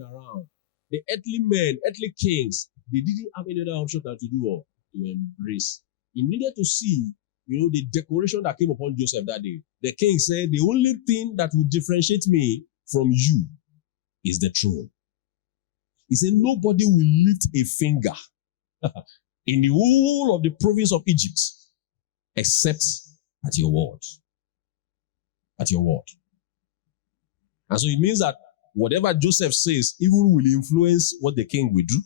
man around. The earthly men, earthly kings, they didn't have any other option than to do what? To embrace. He needed to see, the decoration that came upon Joseph that day. The king said, the only thing that will differentiate me from you is the throne. He said, nobody will lift a finger in the whole of the province of Egypt except at your word. At your word. And so it means that whatever Joseph says even will influence what the king will do.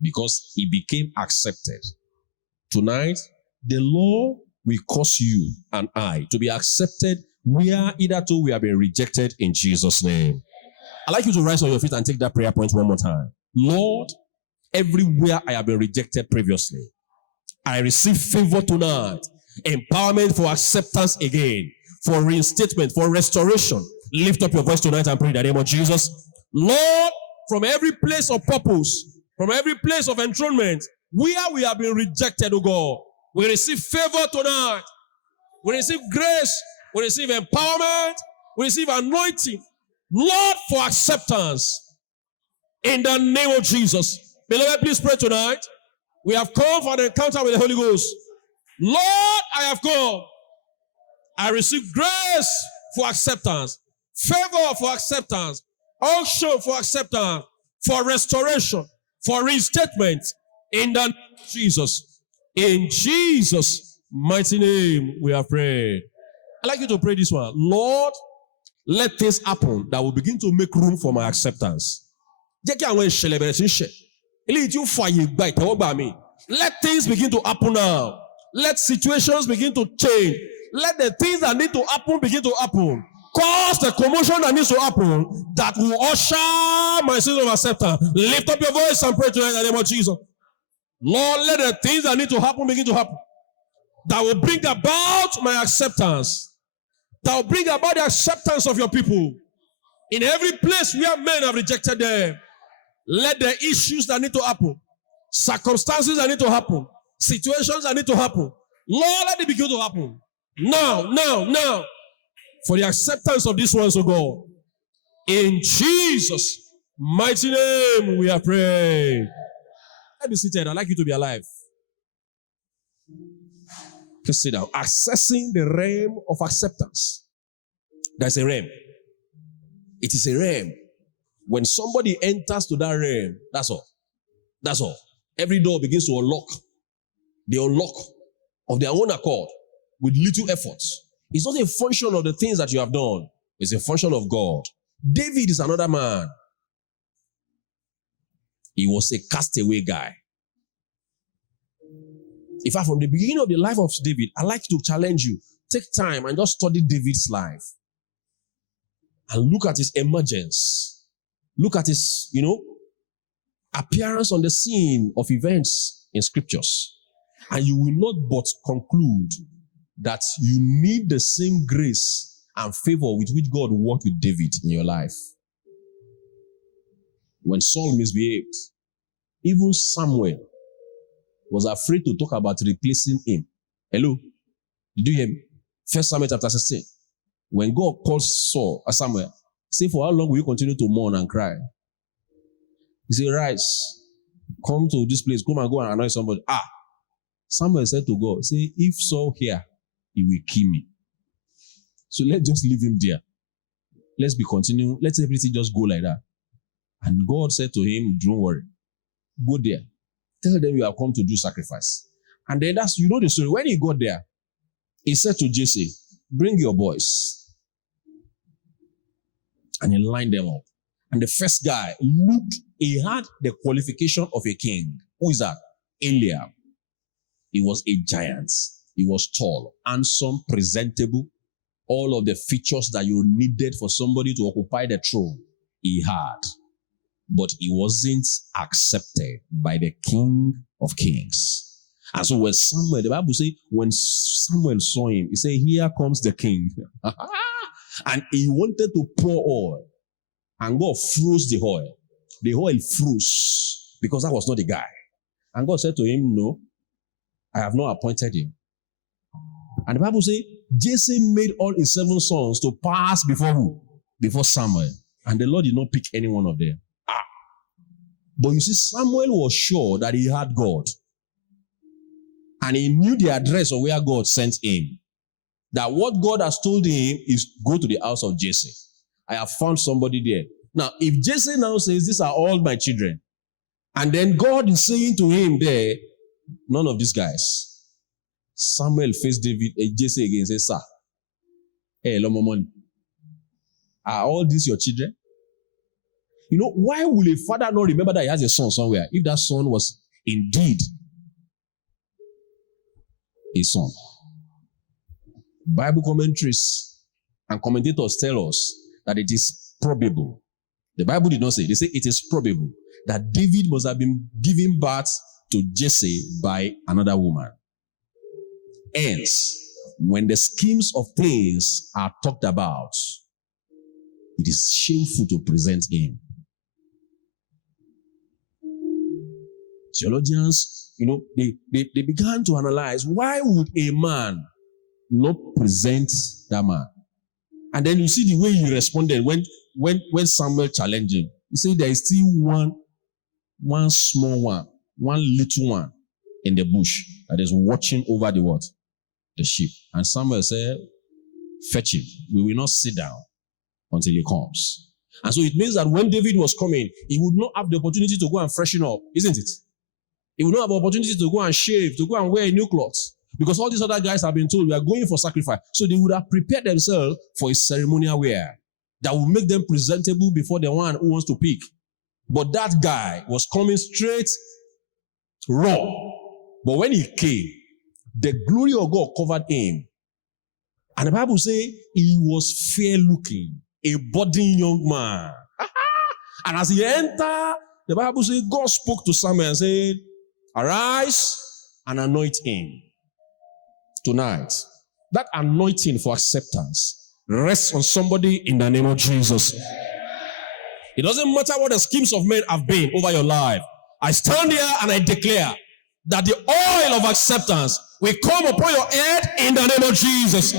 Because he became accepted. Tonight, the law will cause you and I to be accepted where hitherto we have been rejected in Jesus' name. I'd like you to rise on your feet and take that prayer point one more time. Lord, everywhere I have been rejected previously, I receive favor tonight, empowerment for acceptance again, for reinstatement, for restoration. Lift up your voice tonight and pray in the name of Jesus. Lord, from every place of purpose, from every place of enthronement, where we have been rejected, oh God, we receive favor tonight. We receive grace. We receive empowerment. We receive anointing. Lord, for acceptance. In the name of Jesus. Beloved, please pray tonight. We have come for an encounter with the Holy Ghost. Lord, I have come. I receive grace for acceptance. Favor for acceptance. Unction for acceptance. For restoration. For reinstatement. In the name of Jesus. In Jesus' mighty name we have prayed. I'd like you to pray this one. Lord, let things happen that will begin to make room for my acceptance. Let things begin to happen now. Let situations begin to change. Let the things that need to happen begin to happen. Cause the commotion that needs to happen that will usher my season of acceptance. Lift up your voice and pray tonight in the name of Jesus. Lord, let the things that need to happen begin to happen. That will bring about my acceptance. That will bring about the acceptance of your people. In every place where men have rejected them, let the issues that need to happen, circumstances that need to happen, situations that need to happen, Lord, let it begin to happen. Now. For the acceptance of this one, so God. In Jesus' mighty name we are praying. Let me sit there. I'd like you to be alive. Just sit down. Accessing the realm of acceptance. There's a realm. It is a realm. When somebody enters to that realm, that's all. That's all. Every door begins to unlock. They unlock of their own accord with little effort. It's not a function of the things that you have done. It's a function of God. David is another man. He was a castaway guy. In fact, from the beginning of the life of David, I'd like to challenge you. Take time and just study David's life. And look at his emergence. Look at his, appearance on the scene of events in scriptures. And you will not but conclude that you need the same grace and favor with which God worked with David in your life. When Saul misbehaved, even Samuel was afraid to talk about replacing him. Hello? Did you hear me? 1 Samuel chapter 16. When God calls Samuel, say, for how long will you continue to mourn and cry? He said, rise, come to this place, come and go and anoint somebody. Samuel said to God, say, if Saul here, he will kill me. So let's just leave him there. Let's be continuing. Let everything just go like that. And God said to him, don't worry. Go there. Tell them you have come to do sacrifice. And then the story. When he got there, he said to Jesse, bring your boys. And he lined them up. And the first guy he had the qualification of a king. Who is that? Eliab. He was a giant. He was tall, handsome, presentable. All of the features that you needed for somebody to occupy the throne, he had. But he wasn't accepted by the King of Kings. And so when Samuel, the Bible says, when Samuel saw him, he said, here comes the king. And he wanted to pour oil. And God froze the oil. The oil froze because that was not the guy. And God said to him, no, I have not appointed him. And the Bible says, Jesse made all his 7 sons to pass before who? before Samuel. And the Lord did not pick any one of them. But you see, Samuel was sure that he had God. And he knew the address of where God sent him. That what God has told him is go to the house of Jesse. I have found somebody there. Now, if Jesse now says, these are all my children, and then God is saying to him there, none of these guys. Samuel faced Jesse again and said, sir, hey, Lomomon, are all these your children? You know, why will a father not remember that he has a son somewhere if that son was indeed a son? Bible commentaries and commentators tell us that it is probable. The Bible did not say. They say it is probable that David must have been given birth to Jesse by another woman. Hence, when the schemes of things are talked about, it is shameful to present him. Theologians, you know, they began to analyze, why would a man not present that man? And then you see the way he responded when Samuel challenged him. You see there is still one small one, one little one in the bush that is watching over the what? The sheep. And Samuel said, fetch him. We will not sit down until he comes. And so it means that when David was coming, he would not have the opportunity to go and freshen up, isn't it? He would not have the opportunity to go and shave, to go and wear new clothes. Because all these other guys have been told we are going for sacrifice. So they would have prepared themselves for a ceremonial wear that will make them presentable before the one who wants to pick. But that guy was coming straight raw. But when he came, the glory of God covered him. And the Bible says he was fair looking, a budding young man. And as he entered, the Bible says God spoke to Samuel and said, arise and anoint him. Tonight, that anointing for acceptance rests on somebody in the name of Jesus. It doesn't matter what the schemes of men have been over your life. I stand here and I declare that the oil of acceptance will come upon your head in the name of Jesus.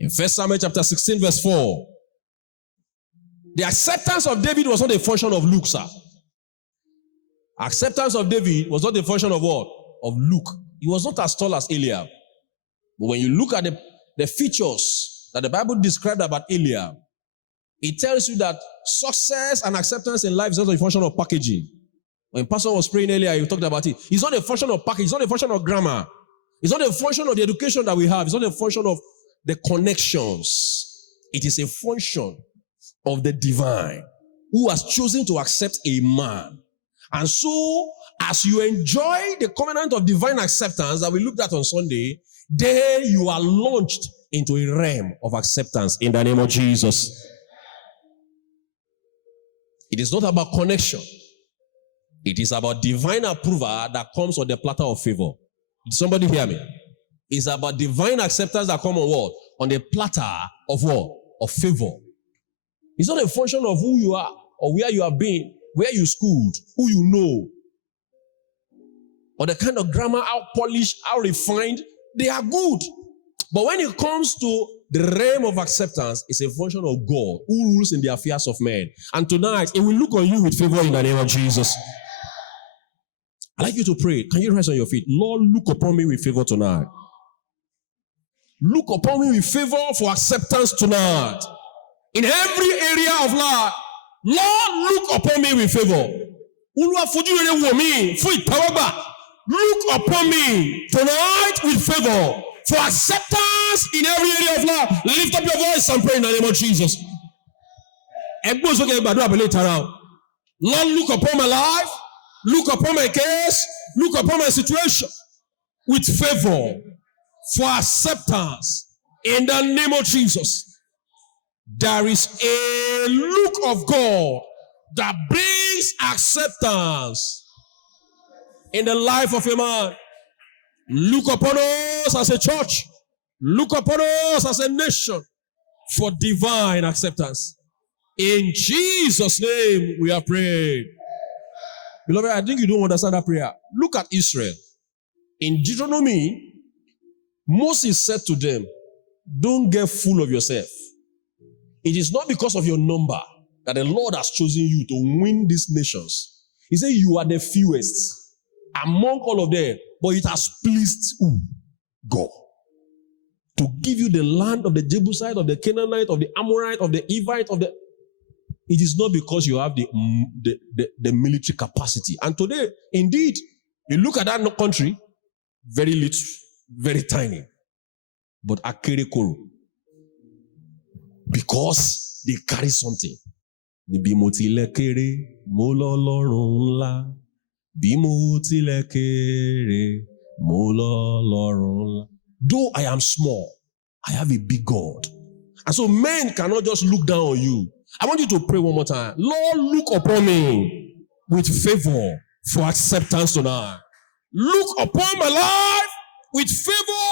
In 1 Samuel chapter 16 verse 4, the acceptance of David was not a function of Luke, sir. Acceptance of David was not a function of what? Of Luke. He was not as tall as Eliab. But when you look at the features that the Bible described about Eliab, it tells you that success and acceptance in life is not a function of packaging. When Pastor was praying earlier, he talked about it. It's not a function of package. It's not a function of grammar. It's not a function of the education that we have. It's not a function of the connections. It is a function of the divine who has chosen to accept a man. And so, as you enjoy the covenant of divine acceptance that we looked at on Sunday, then you are launched into a realm of acceptance in the name of Jesus. It is not about connection. It is about divine approval that comes on the platter of favor. Did somebody hear me? It's about divine acceptance that comes on what? On the platter of what? Of favor. It's not a function of who you are or where you have been, where you schooled, who you know, or the kind of grammar, how polished, how refined. They are good. But when it comes to the realm of acceptance, it's a function of God who rules in the affairs of men. And tonight, it will look on you with favor in the name of Jesus. I'd like you to pray. Can you rise on your feet? Lord, look upon me with favor tonight. Look upon me with favor for acceptance tonight. In every area of life, Lord, look upon me with favor. Look upon me tonight with favor for acceptance in every area of life. Lift up your voice and pray in the name of Jesus. Lord, look upon my life. Look upon my case. Look upon my situation with favor for acceptance in the name of Jesus. There is a look of God that brings acceptance in the life of a man. Look upon us as a church. Look upon us as a nation for divine acceptance. In Jesus' name we are praying. Beloved, I think you don't understand that prayer. Look at Israel. In Deuteronomy, Moses said to them, Don't get full of yourself. It is not because of your number that the Lord has chosen you to win these nations. He said you are the fewest among all of them, but it has pleased who? God. To give you the land of the Jebusite, of the Canaanite, of the Amorite, of the Evite, of the... It is not because you have the military capacity. And today, indeed, you look at that country, very little, very tiny. But Akere Koro, because they carry something. Bí mo tilẹ̀ kéré, mo l'Ọlọ́run ńlá. Bí mo tilẹ̀ kéré, mo l'Ọlọ́run ńlá. Though I am small, I have a big God. And so men cannot just look down on you. I want you to pray one more time. Lord, look upon me with favor for acceptance tonight. Look upon my life with favor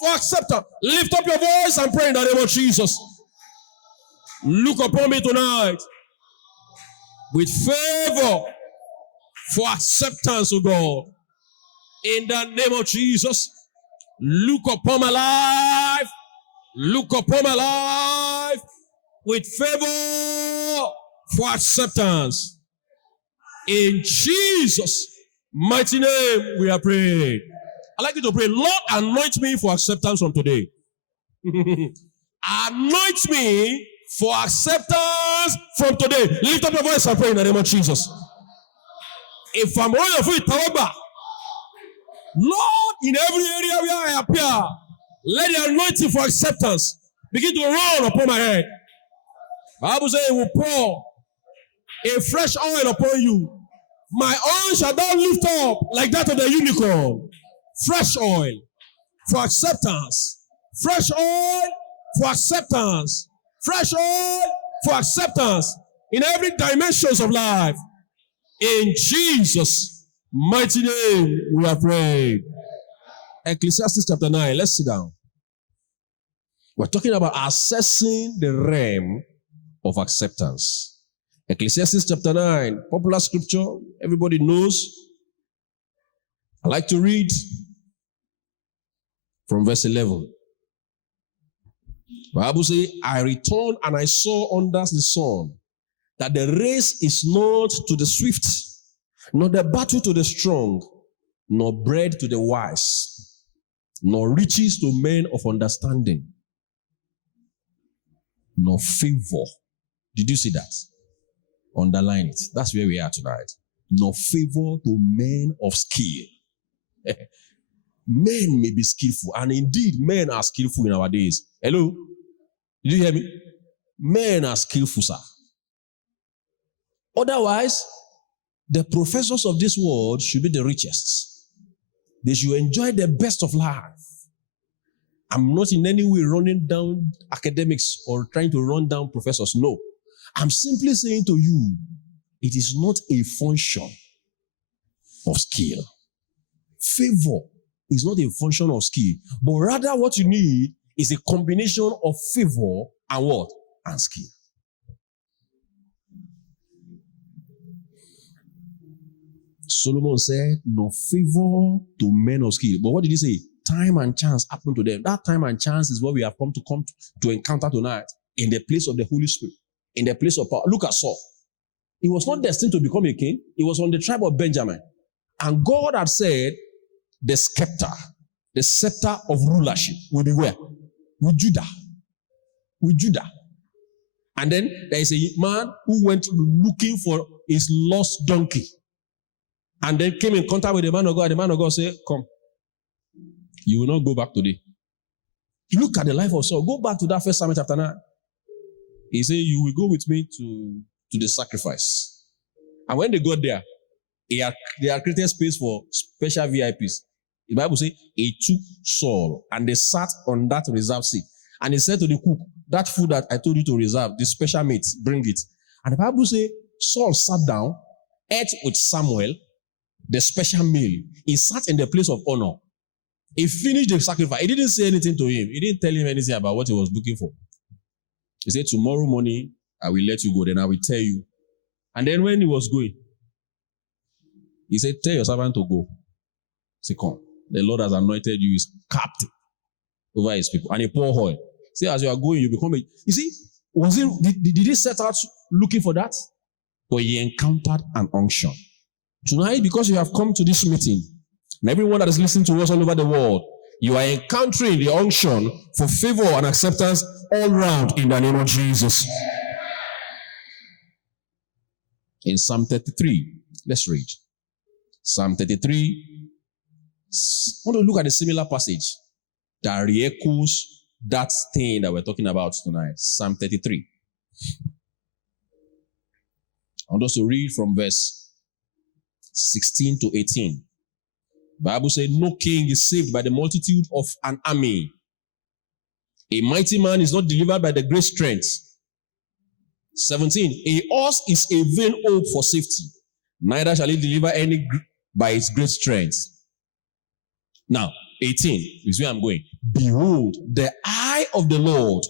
for acceptance. Lift up your voice and pray in the name of Jesus. Look upon me tonight with favor for acceptance, oh God. In the name of Jesus, look upon my life. Look upon my life with favor for acceptance. In Jesus' mighty name, we are praying. I'd like you to pray, Lord, anoint me for acceptance from today. Anoint me for acceptance from today. Lift up your voice and pray in the name of Jesus. If I'm one of you, Lord, in every area where I appear, let the anointing for acceptance begin to run upon my head. The Bible says it will pour a fresh oil upon you. My oil shall thou lift up like that of the unicorn. Fresh oil for acceptance. Fresh oil for acceptance. Fresh oil for acceptance in every dimensions of life. In Jesus' mighty name, we are praying. Ecclesiastes chapter 9. Let's sit down. We're talking about assessing the realm of acceptance. Ecclesiastes chapter 9, popular scripture, everybody knows. I like to read from verse 11. The Bible says, I returned and I saw under the sun that the race is not to the swift, nor the battle to the strong, nor bread to the wise, nor riches to men of understanding, nor favor. Did you see that? Underline it. That's where we are tonight. Nor favor to men of skill. Men may be skillful, and indeed men are skillful in our days. Hello? Did you hear me? Men are skillful, sir. Otherwise, the professors of this world should be the richest. They should enjoy the best of life. I'm not in any way running down academics or trying to run down professors. No. I'm simply saying to you, it is not a function of skill. Favor is not a function of skill, but rather what you need is a combination of favor and what? And skill. Solomon said, no favor to men of skill. But what did he say? Time and chance happened to them. That time and chance is what we have come to encounter tonight in the place of the Holy Spirit, in the place of power. Look at Saul. He was not destined to become a king. He was on the tribe of Benjamin. And God had said, the scepter of rulership will be where? With Judah. With Judah. And then there is a man who went looking for his lost donkey. And then came in contact with the man of God. The man of God said, come. You will not go back today. Look at the life of Saul. Go back to that 1 Samuel chapter 9. He said, you will go with me to the sacrifice. And when they got there, they had created space for special VIPs. The Bible says, he took Saul and they sat on that reserved seat. And he said to the cook, that food that I told you to reserve, the special meat, bring it. And the Bible says, Saul sat down, ate with Samuel, the special meal. He sat in the place of honor. He finished the sacrifice. He didn't say anything to him. He didn't tell him anything about what he was looking for. He said, tomorrow morning, I will let you go. Then I will tell you. And then when he was going, he said, tell your servant to go. He said, come. The Lord has anointed you as captain over his people. And he poured oil. Say, as you are going, you become a. You see, did he set out looking for that? Or he encountered an unction? Tonight, because you have come to this meeting, and everyone that is listening to us all over the world, you are encountering the unction for favor and acceptance all round in the name of Jesus. In Psalm 33, let's read. Psalm 33. I want to look at a similar passage that re-echoes that thing that we're talking about tonight. Psalm 33. I want us to read from verse 16 to 18. The Bible said, no king is saved by the multitude of an army. A mighty man is not delivered by the great strength. 17. A horse is a vain hope for safety. Neither shall it deliver any by its great strength. Now, 18 is where I'm going. Behold, the eye of the Lord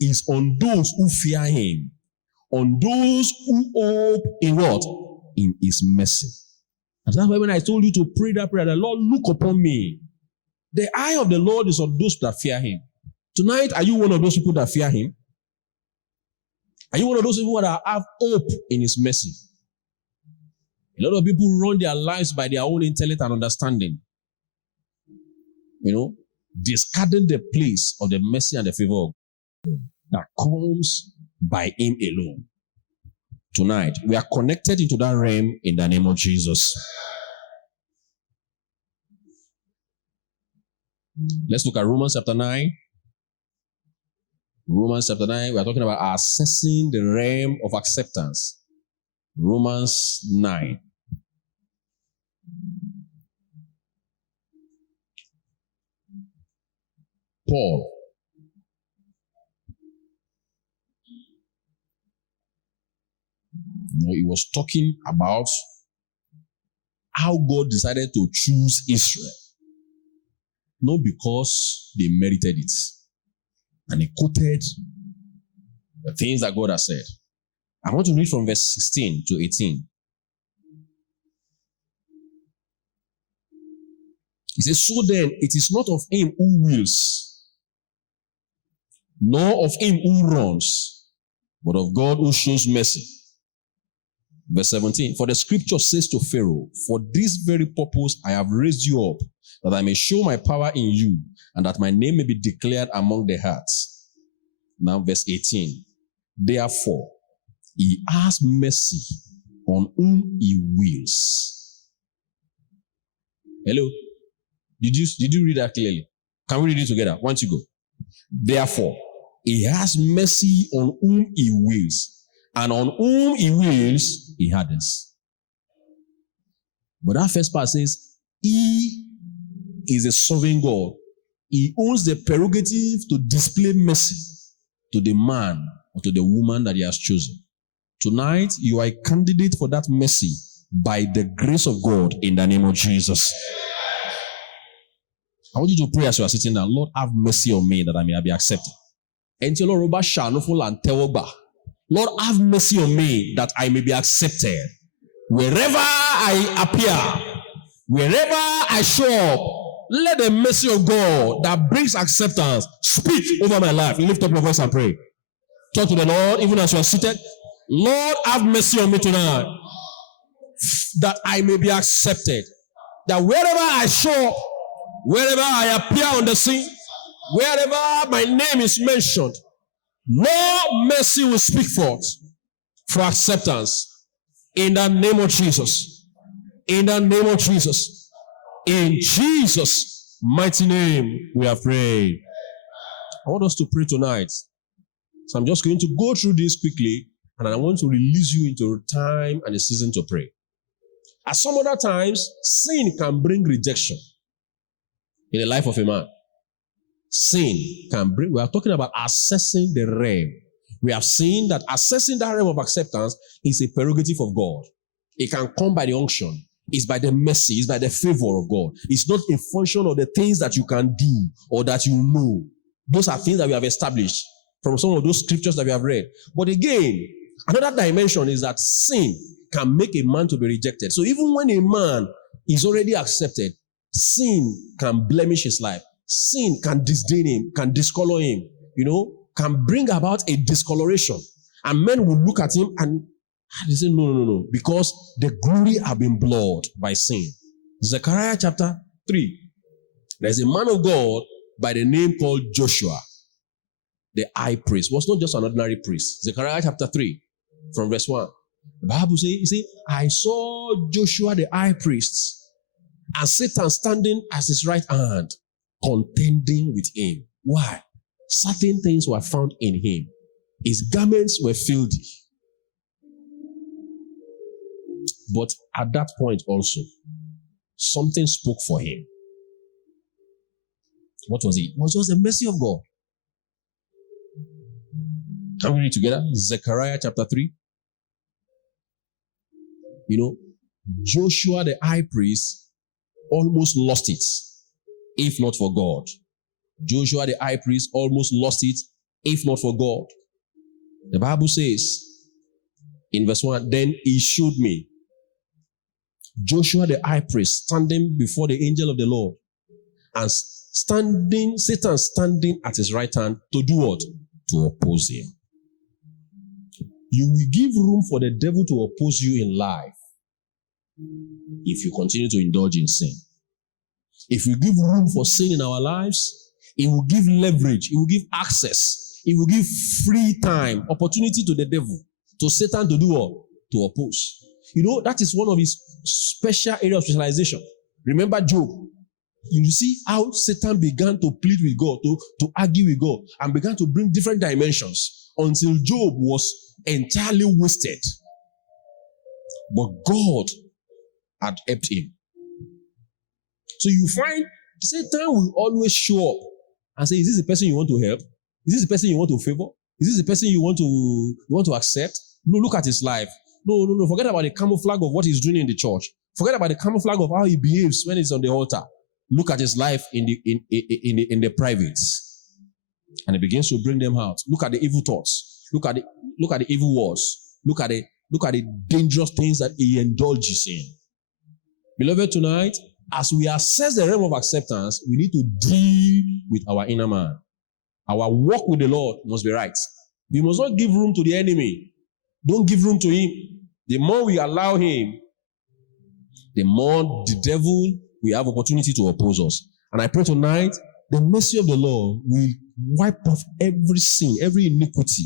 is on those who fear him, on those who hope in what? In his mercy. And that's why when I told you to pray that prayer, the Lord, look upon me. The eye of the Lord is on those that fear him. Tonight, are you one of those people that fear him? Are you one of those people that have hope in his mercy? A lot of people run their lives by their own intellect and understanding. Discarding the place of the mercy and the favor of God that comes by him alone. Tonight, we are connected into that realm in the name of Jesus. Let's look at Romans chapter 9. Romans chapter 9, we are talking about accessing the realm of acceptance. Romans 9. Paul. He was talking about how God decided to choose Israel. Not because they merited it. And he quoted the things that God has said. I want to read from verse 16 to 18. He says, so then it is not of him who wills, nor of him who runs, but of God who shows mercy. Verse 17, for the scripture says to Pharaoh, for this very purpose I have raised you up, that I may show my power in you, and that my name may be declared among the hearts. Now verse 18, therefore he has mercy on whom he wills. Hello? Did you read that clearly? Can we read it together? Once you go. Therefore, he has mercy on whom he wills, and on whom he wills, he hardens. But that first part says, he is a sovereign God. He owns the prerogative to display mercy to the man or to the woman that he has chosen. Tonight, you are a candidate for that mercy by the grace of God in the name of Jesus. I want you to pray as you are sitting down. Lord, have mercy on me that I may be accepted. Lord, have mercy on me that I may be accepted. Wherever I appear, wherever I show up, let the mercy of God that brings acceptance speak over my life. Lift up your voice and pray. Talk to the Lord even as you are seated. Lord, have mercy on me tonight that I may be accepted. That wherever I show up, wherever I appear on the scene, wherever my name is mentioned, Lord, mercy will speak forth for acceptance in the name of Jesus. In the name of Jesus. In Jesus' mighty name, we have prayed. I want us to pray tonight. So I'm just going to go through this quickly, and I want to release you into time and a season to pray. At some other times, sin can bring rejection in the life of a man. Sin can bring, we are talking about assessing the realm. We have seen that assessing that realm of acceptance is a prerogative of God. It can come by the unction. It's by the mercy. It's by the favor of God. It's not a function of the things that you can do or that you know. Those are things that we have established from some of those scriptures that we have read. But again, another dimension is that sin can make a man to be rejected. So even when a man is already accepted, sin can blemish his life. Sin can disdain him, can discolor him. can bring about a discoloration. And men will look at him and they say, no, because the glory have been blurred by sin. Zechariah chapter 3. There's a man of God by the name called Joshua, the high priest. Was not just an ordinary priest. Zechariah chapter 3, from verse 1. The Bible says, I saw Joshua the high priest and Satan standing at his right hand, contending with him. Why? Certain things were found in him. His garments were filthy. But at that point also, something spoke for him. What was it? It was just the mercy of God. Can we read together? Zechariah chapter 3. Joshua the high priest almost lost it, if not for God. Joshua the high priest almost lost it, if not for God. The Bible says in verse 1, then he showed me Joshua the high priest standing before the angel of the Lord, and Satan standing at his right hand to do what? To oppose him. You will give room for the devil to oppose you in life if you continue to indulge in sin. If we give room for sin in our lives, it will give leverage, it will give access, it will give free time, opportunity to the devil, to Satan to do what? To oppose. That is one of his special area of specialization. Remember Job. You see how Satan began to plead with God, to argue with God, and began to bring different dimensions until Job was entirely wasted. But God had helped him. So you find Satan will always show up and say, is this the person you want to help? Is this the person you want to favor? Is this the person you want to accept? No, look at his life. No. Forget about the camouflage of what he's doing in the church. Forget about the camouflage of how he behaves when he's on the altar. Look at his life in the privates. And he begins to bring them out. Look at the evil thoughts. Look at the evil words. Look at the dangerous things that he indulges in. Beloved, tonight, as we assess the realm of acceptance, we need to deal with our inner man. Our walk with the Lord must be right. We must not give room to the enemy. Don't give room to him. The more we allow him, the more the devil will have opportunity to oppose us. And I pray tonight, the mercy of the Lord will wipe off every sin, every iniquity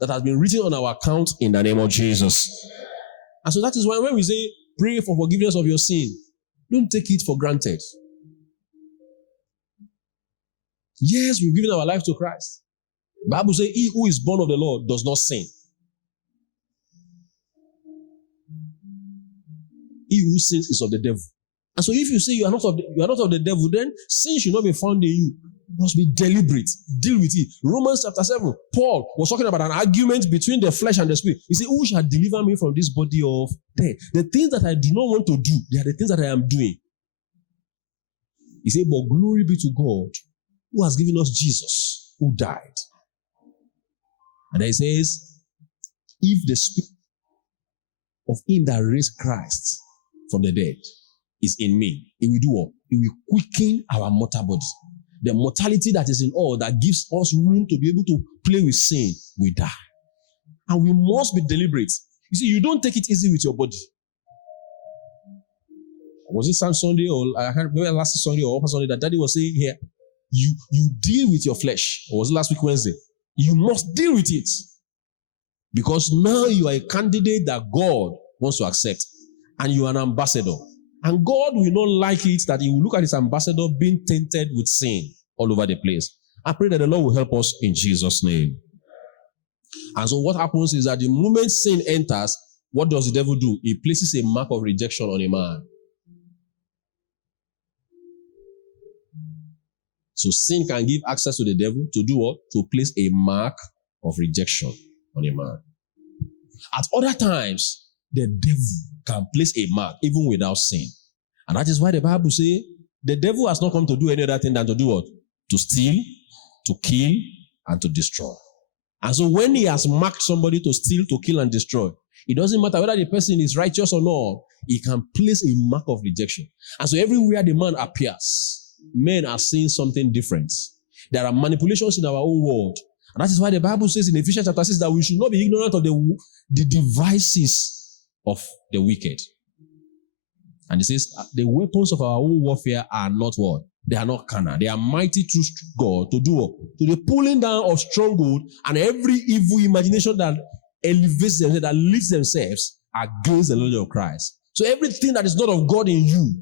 that has been written on our account in the name of Jesus. And so that is why when we say, pray for forgiveness of your sin, don't take it for granted. Yes, we've given our life to Christ. The Bible says, he who is born of the Lord does not sin. He who sins is of the devil. And so if you say you are not of the devil, then sin should not be found in you. It must be deliberate. Deal with it. Romans chapter 7, Paul was talking about an argument between the flesh and the spirit. He said, who shall deliver me from this body of death? The things that I do not want to do, they are the things that I am doing. He said, but glory be to God who has given us Jesus, who died. And then he says, if the spirit of him that raised Christ from the dead is in me, it will do what? It will quicken our mortal body. The mortality that is in all that gives us room to be able to play with sin, we die. And we must be deliberate. You see, you don't take it easy with your body. Was it some Sunday or I can't remember last Sunday or upper Sunday that Daddy was saying here, you deal with your flesh. Or was it last week Wednesday? You must deal with it. Because now you are a candidate that God wants to accept. And you are an ambassador. And God will not like it that he will look at his ambassador being tainted with sin all over the place. I pray that the Lord will help us in Jesus' name. And so what happens is that the moment sin enters, what does the devil do? He places a mark of rejection on a man. So sin can give access to the devil to do what? To place a mark of rejection on a man. At other times, the devil can place a mark even without sin. And that is why the Bible says the devil has not come to do any other thing than to do what? To steal, to kill, and to destroy. And so when he has marked somebody to steal, to kill, and destroy, it doesn't matter whether the person is righteous or not, he can place a mark of rejection. And so everywhere the man appears, men are seeing something different. There are manipulations in our own world. And that is why the Bible says in Ephesians chapter 6 that we should not be ignorant of the devices of the wicked. And it says, the weapons of our own warfare are not what? They are not carnal. They are mighty through God to do what? To the pulling down of stronghold and every evil imagination that elevates themselves, that lifts themselves against the knowledge of Christ. So everything that is not of God in you,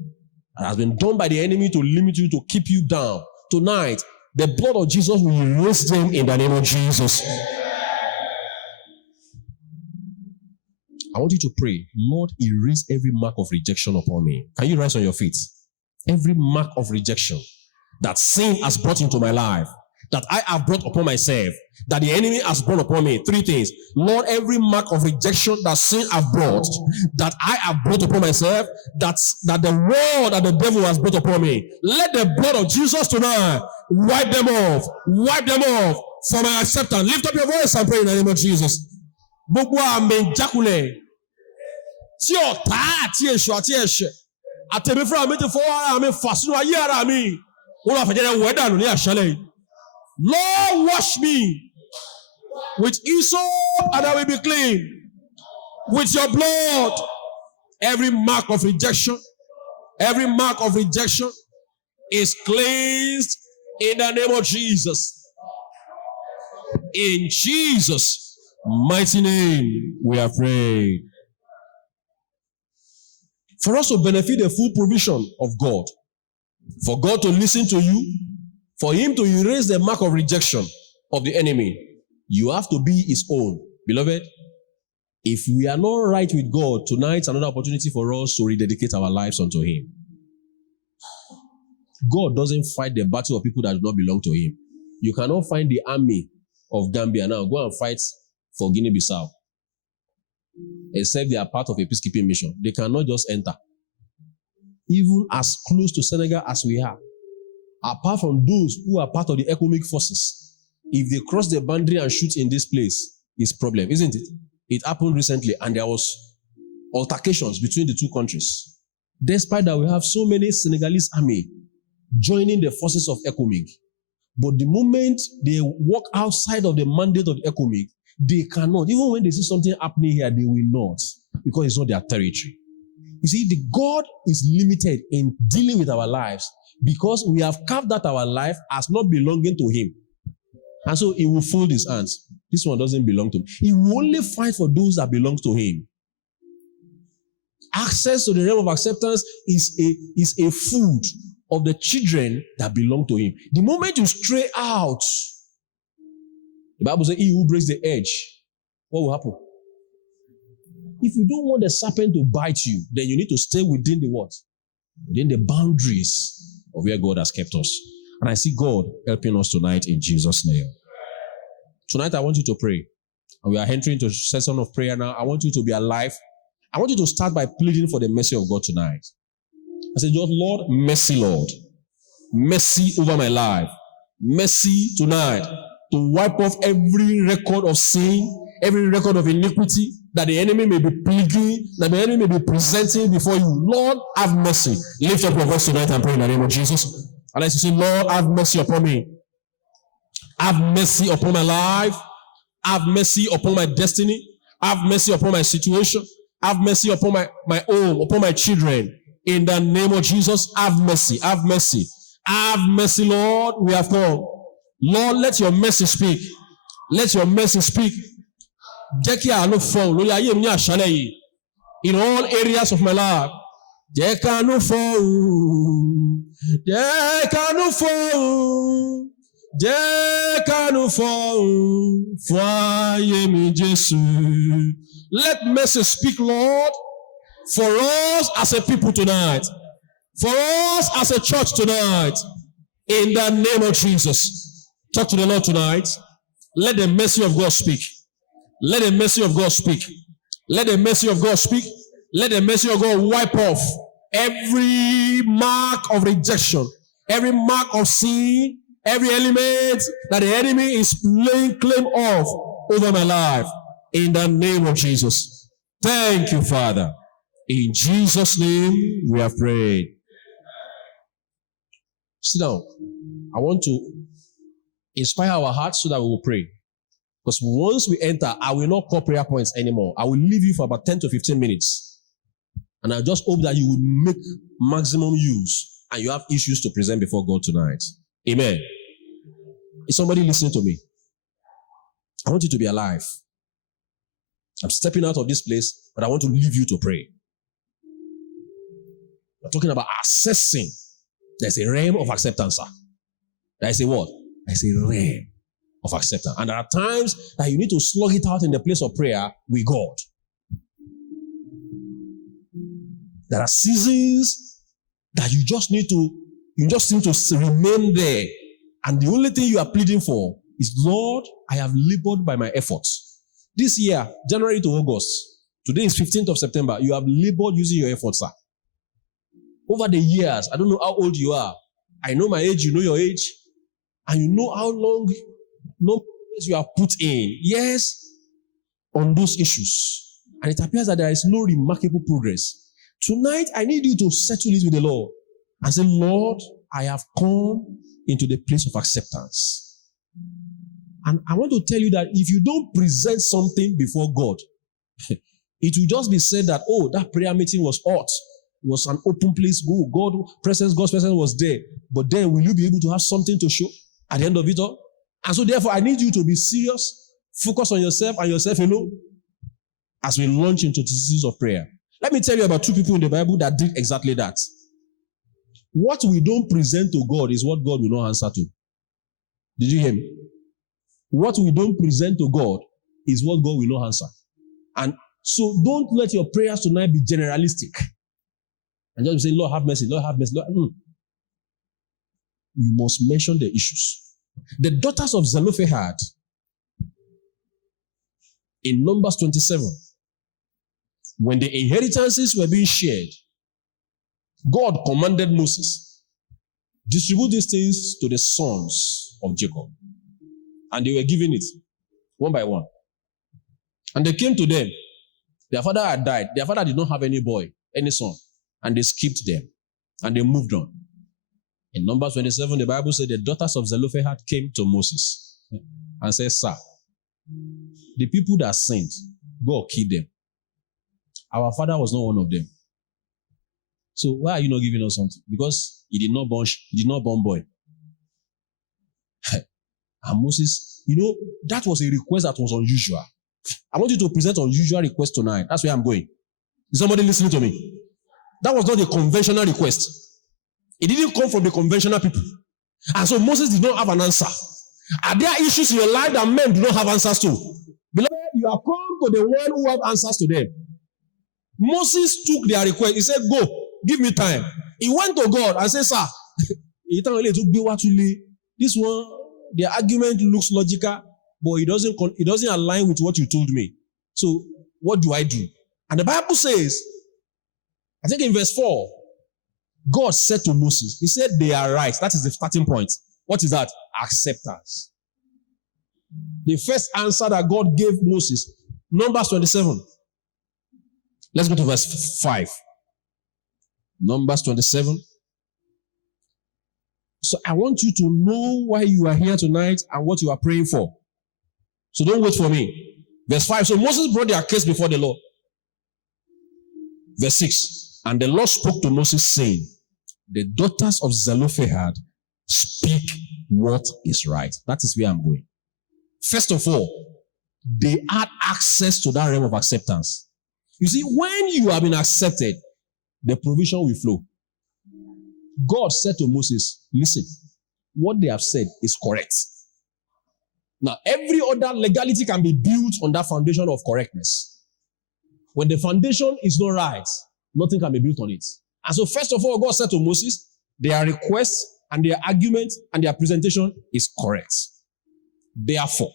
that has been done by the enemy to limit you, to keep you down, tonight, the blood of Jesus will erase them in the name of Jesus. I want you to pray, Lord, erase every mark of rejection upon me. Can you rise on your feet? Every mark of rejection that sin has brought into my life, that I have brought upon myself, that the enemy has brought upon me. Three things. Lord, every mark of rejection that sin has brought, that I have brought upon myself, that the world and the devil has brought upon me, let the blood of Jesus tonight wipe them off for my acceptance. Lift up your voice and pray in the name of Jesus. Gbogbo àmì ìjákulẹ̀ tí ọ̀tá àti èṣù àti ẹ̀ṣẹ̀ àtẹ̀mí fúnra mi ti fọwọ́ ara mi fà sínú ayé ara mi. Wọ́n lọ àfẹ̀jẹ̀ wẹ̀ dànù ní àṣálẹ̀ yìí. Lord, wash me with hyssop and I will be clean. With your blood, every mark of rejection is cleansed in the name of Jesus. In Jesus' mighty name, we are praying. For us to benefit the full provision of God, for God to listen to you, for him to erase the mark of rejection of the enemy, you have to be his own. Beloved, if we are not right with God, tonight's another opportunity for us to rededicate our lives unto him. God doesn't fight the battle of people that do not belong to him. You cannot find the army of Gambia now, go and fight for Guinea-Bissau. Except they are part of a peacekeeping mission. They cannot just enter. Even as close to Senegal as we are, apart from those who are part of the economic forces, if they cross the boundary and shoot in this place, it's problem, isn't it? It happened recently and there was altercations between the two countries. Despite that, we have so many Senegalese army joining the forces of ECOMIG. But the moment they walk outside of the mandate of ECOMIG, they cannot. Even when they see something happening here, they will not, because it's not their territory. You see, the God is limited in dealing with our lives because we have carved out our life as not belonging to him. And so he will fold his hands. This one doesn't belong to him. He will only fight for those that belong to him. Access to the realm of acceptance is a food of the children that belong to him. The moment you stray out, the Bible says, he who breaks the edge, what will happen? If you don't want the serpent to bite you, then you need to stay within the what? Within the boundaries of where God has kept us. And I see God helping us tonight in Jesus' name. Tonight I want you to pray. And we are entering into a session of prayer now. I want you to be alive. I want you to start by pleading for the mercy of God tonight. I say, Lord, mercy, Lord. Mercy over my life. Mercy tonight to wipe off every record of sin, every record of iniquity that the enemy may be pleading, that the enemy may be presenting before you. Lord, have mercy. Lift up your voice tonight and pray in the name of Jesus. And as you say, Lord, have mercy upon me. Have mercy upon my life. Have mercy upon my destiny. Have mercy upon my situation. Have mercy upon my home, upon my children. In the name of Jesus, have mercy. Have mercy. Have mercy, Lord. We have come. Lord, let your mercy speak. Let your mercy speak. In all areas of my life. Let mercy speak, Lord, for us as a people tonight. For us as a church tonight. In the name of Jesus. Talk to the Lord tonight. Let the mercy of God speak. Let the mercy of God speak. Let the mercy of God speak. Let the mercy of God wipe off every mark of rejection, every mark of sin, every element that the enemy is laying claim of over my life. In the name of Jesus. Thank you, Father. In Jesus' name we have prayed. Sit down. I want to inspire our hearts so that we will pray. Because once we enter, I will not call prayer points anymore. I will leave you for about 10 to 15 minutes. And I just hope that you will make maximum use and you have issues to present before God tonight. Amen. Is somebody listening to me? I want you to be alive. I'm stepping out of this place, but I want to leave you to pray. We're talking about assessing. There's a realm of acceptance, sir. There's a what? There's a realm of acceptance. And there are times that you need to slug it out in the place of prayer with God. There are seasons that you just need to remain there. And the only thing you are pleading for is, Lord, I have labored by my efforts. This year, January to August, today is 15th of September, you have labored using your efforts, sir. Over the years, I don't know how old you are. I know my age, you know your age. And you know how long you have put in. Yes, on those issues. And it appears that there is no remarkable progress. Tonight, I need you to settle it with the Lord and say, Lord, I have come into the place of acceptance. And I want to tell you that if you don't present something before God, it will just be said that, oh, that prayer meeting was hot. It was an open place. Oh, God's presence was there. But then will you be able to have something to show at the end of it all? And so therefore, I need you to be serious, focus on yourself and yourself alone as we launch into the seasons of prayer. Let me tell you about two people in the Bible that did exactly that. What we don't present to God is what God will not answer to. Did you hear me? What we don't present to God is what God will not answer. And so don't let your prayers tonight be generalistic. And just say, Lord, have mercy, Lord, have mercy. Lord. You must mention the issues. The daughters of Zelophehad in Numbers 27, when the inheritances were being shared, God commanded Moses, distribute these things to the sons of Jacob. And they were given it one by one. And they came to them. Their father had died. Their father did not have any boy, any son. And they skipped them. And they moved on. In Numbers 27, the Bible said the daughters of Zelophehad came to Moses and said, Sir, the people that sinned, God killed them. Our father was not one of them. So why are you not giving us something? Because he did not born boy. And Moses, that was a request that was unusual. I want you to present unusual request tonight. That's where I'm going. Is somebody listening to me? That was not a conventional request. It didn't come from the conventional people. And so Moses did not have an answer. Are there issues in your life that men do not have answers to? Beloved, you have come to the one who have answers to them. Moses took their request. He said, go, give me time. He went to God and said, sir, this one, the argument looks logical, but it doesn't align with what you told me. So what do I do? And the Bible says, I think in verse 4, God said to Moses, he said, they are right. That is the starting point. What is that? Acceptance. The first answer that God gave Moses, Numbers 27. Let's go to verse 5. Numbers 27. So I want you to know why you are here tonight and what you are praying for. So don't wait for me. Verse 5. So Moses brought their case before the Lord. Verse 6. And the Lord spoke to Moses, saying, the daughters of Zelophehad speak what is right. That is where I'm going. First of all, they had access to that realm of acceptance. You see, when you have been accepted, the provision will flow. God said to Moses, listen, what they have said is correct. Now, every other legality can be built on that foundation of correctness. When the foundation is not right, nothing can be built on it. And so, first of all, God said to Moses, their request and their argument and their presentation is correct. Therefore,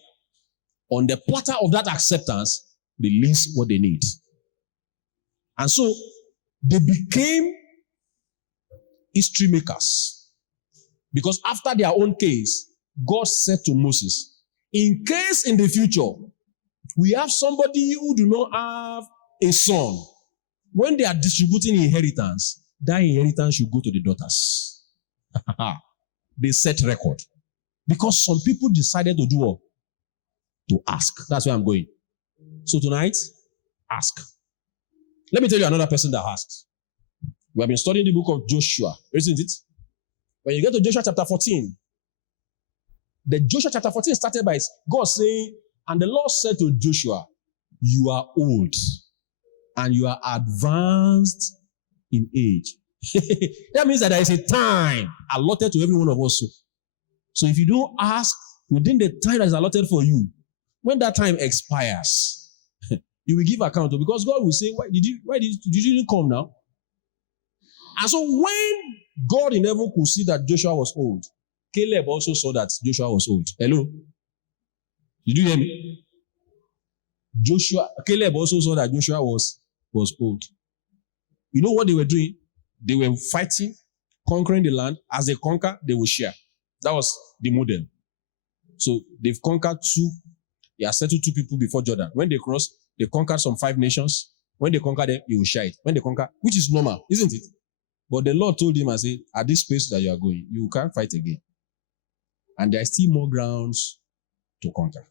on the platter of that acceptance, release what they need. And so, they became history makers. Because after their own case, God said to Moses, in case in the future, we have somebody who do not have a son, when they are distributing inheritance, that inheritance should go to the daughters. They set record. Because some people decided to do what? to ask. That's where I'm going. So tonight, ask. Let me tell you another person that asked. We have been studying the book of Joshua, isn't it? When you get to Joshua chapter 14, the Joshua chapter 14 started by God saying, and the Lord said to Joshua, you are old and you are advanced in age. That means that there is a time allotted to every one of us. So if you don't ask within the time that is allotted for you, when that time expires, you will give account, because God will say, why did you come now? And so when God in heaven could see that Joshua was old, Caleb also saw that Joshua was old. Hello? Did you hear me? Caleb also saw that Joshua was old. You know what they were doing? They were fighting, conquering the land. As they conquer, they will share. That was the model. So they've conquered they have settled 2 people before Jordan. When they cross, they conquered some 5 nations. When they conquer them, you will share it. When they conquer, which is normal, isn't it? But the Lord told him and said, at this place that you are going, you can't fight again. And there are still more grounds to conquer.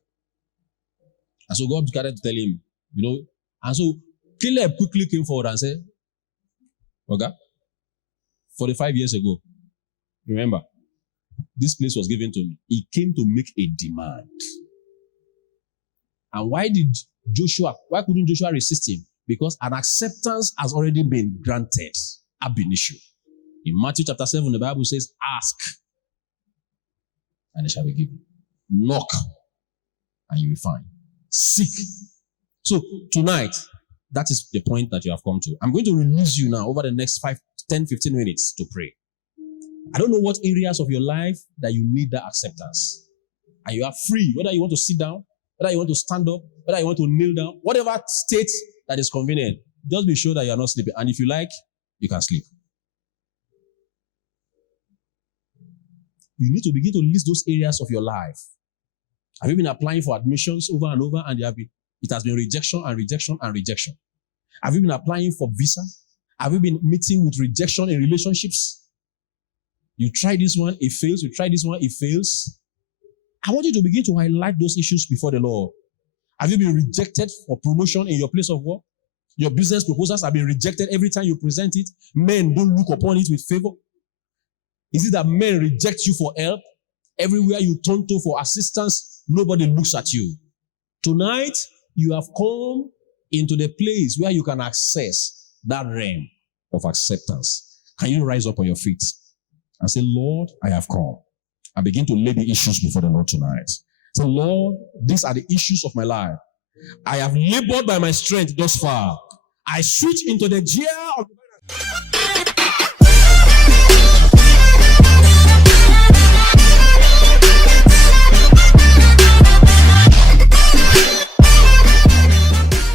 And so God started to tell him, and so Caleb quickly came forward and said, okay, 45 years ago, remember, this place was given to me. He came to make a demand. And why couldn't Joshua resist him? Because an acceptance has already been granted, ab initio. In Matthew chapter 7, the Bible says, ask, and it shall be given. Knock, and you will find. Seek. So tonight, that is the point that you have come to. I'm going to release you now over the next 5, 10, 15 minutes to pray. I don't know what areas of your life that you need that acceptance. And you are free, whether you want to sit down, whether you want to stand up, whether you want to kneel down, whatever state that is convenient. Just be sure that you are not sleeping. And if you like, you can sleep. You need to begin to list those areas of your life. Have you been applying for admissions over and over, and it has been rejection and rejection and rejection? Have you been applying for visa? Have you been meeting with rejection in relationships? You try this one, it fails. You try this one, it fails. I want you to begin to highlight those issues before the Lord. Have you been rejected for promotion in your place of work? Your business proposals have been rejected every time you present it. Men don't look upon it with favor. Is it that men reject you for help? Everywhere you turn to for assistance, nobody looks at you. Tonight, you have come into the place where you can access that realm of acceptance. Can you rise up on your feet and say, Lord, I have come. And begin to lay the issues before the Lord tonight. Say, Lord, these are the issues of my life. I have labored by my strength thus far. I switch into the gear of